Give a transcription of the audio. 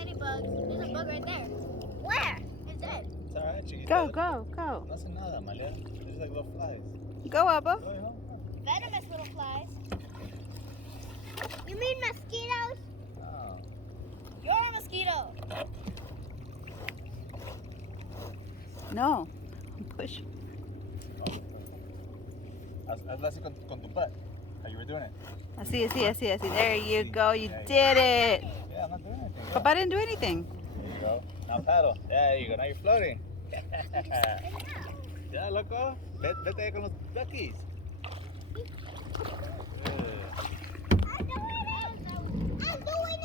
tiny bugs. There's a bug right there. Where? It's dead. It's alright, chiquita. Go. No hace nada, Amalia. They're just like little flies. Go, Abba. Go ahead, home. Venomous little flies. You mean mosquitoes? Oh. You're a mosquito. No. Push. Hazlo así con tu butt. How you were doing it. Así. There you go. You Yeah, did it. Yeah, I'm not doing anything. Yeah. Papa didn't do anything. There you go. Now paddle. There you go. Now you're floating. Ya, loco. Vete con los duckies. Good. I'm doing